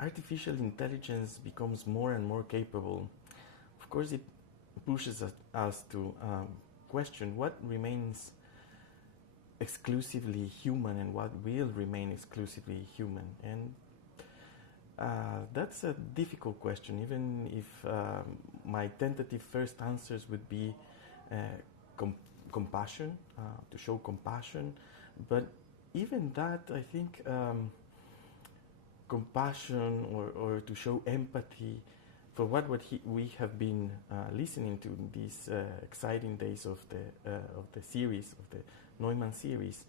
artificial intelligence becomes more and more capable, of course it pushes us to question what remains exclusively human and what will remain exclusively human. And that's a difficult question, even if my tentative first answers would be compassion, to show compassion. But even that, I think compassion or to show empathy for what we have been listening to in these exciting days of the series, of the Neumann series,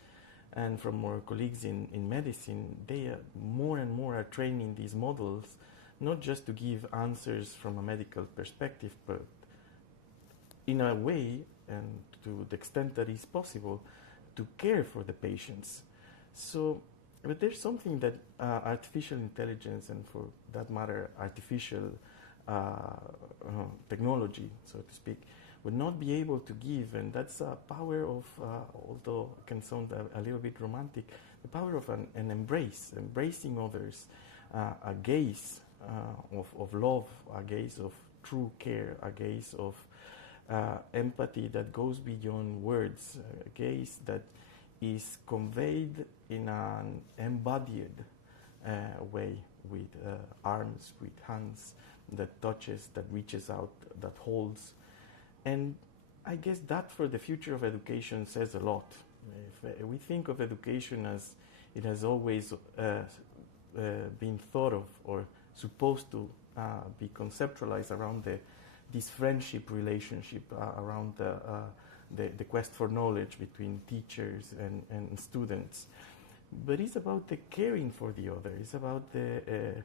and from our colleagues in medicine, they more and more are training these models not just to give answers from a medical perspective, but in a way, and to the extent that is possible, to care for the patients. So, but there's something that artificial intelligence, and for that matter, artificial technology, so to speak, would not be able to give, and that's a power of, although it can sound a little bit romantic, the power of an embrace, embracing others, a gaze of love, a gaze of true care, a gaze of empathy that goes beyond words, a gaze that is conveyed in an embodied way, with arms, with hands, that touches, that reaches out, that holds. And I guess that for the future of education says a lot. If we think of education as it has always been thought of or supposed to be conceptualized around this friendship relationship, around the quest for knowledge between teachers and students. But it's about the caring for the other. It's about the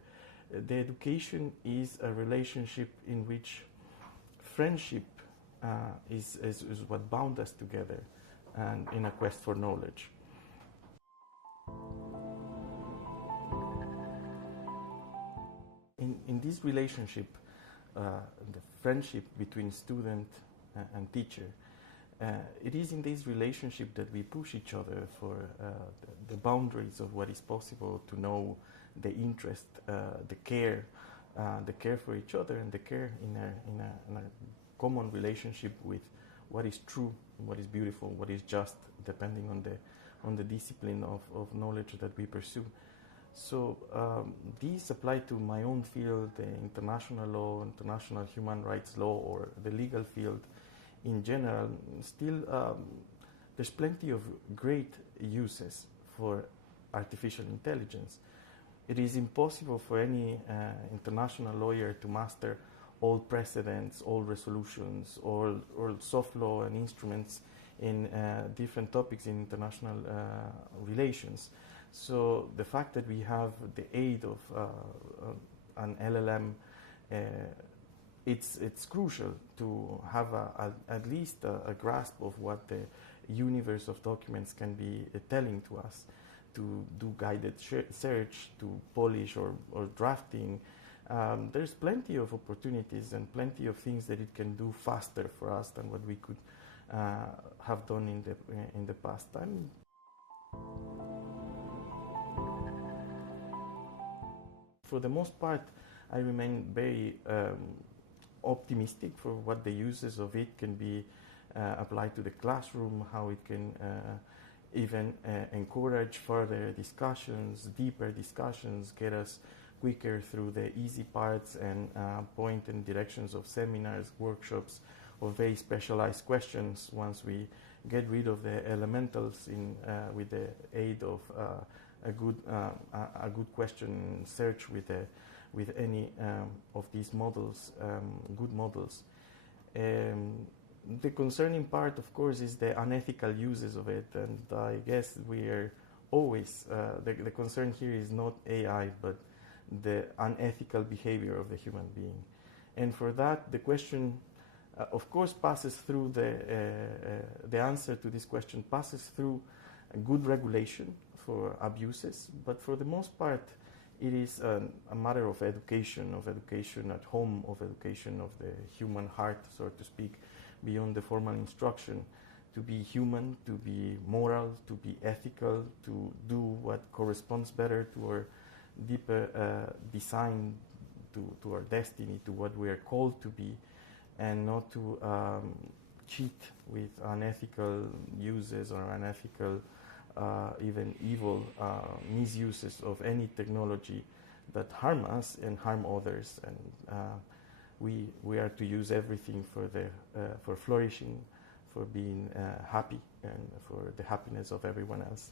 education is a relationship in which friendship is what bound us together, and in a quest for knowledge. In this relationship, the friendship between student and teacher, it is in this relationship that we push each other for the boundaries of what is possible to know, the interest, the care for each other, and the care in a common relationship with what is true, what is beautiful, what is just, depending on the discipline of knowledge that we pursue. So these apply to my own field, the international law, international human rights law, or the legal field in general. Still, there's plenty of great uses for artificial intelligence. It is impossible for any international lawyer to master all precedents, all resolutions, all soft law and instruments in different topics in international relations. So the fact that we have the aid of an LLM, it's crucial to have at least a grasp of what the universe of documents can be telling to us, to do guided search, to polish or drafting. There's plenty of opportunities and plenty of things that it can do faster for us than what we could have done in the past time. For the most part, I remain very optimistic for what the uses of it can be applied to the classroom, how it can even encourage further discussions, deeper discussions, get us quicker through the easy parts, and point in directions of seminars, workshops, or very specialized questions once we get rid of the elementals with the aid of a good question search with any of these models, good models. The concerning part, of course, is the unethical uses of it, and I guess we are always, the concern here is not AI, but the unethical behavior of the human being. And for that, the question, of course, passes through the answer to this question passes through good regulation for abuses, but for the most part, it is a matter of education at home, of education of the human heart, so to speak, beyond the formal instruction, to be human, to be moral, to be ethical, to do what corresponds better to our deeper design to our destiny, to what we are called to be, and not to cheat with unethical uses or unethical, even evil misuses of any technology that harm us and harm others. And we are to use everything for flourishing, for being happy, and for the happiness of everyone else.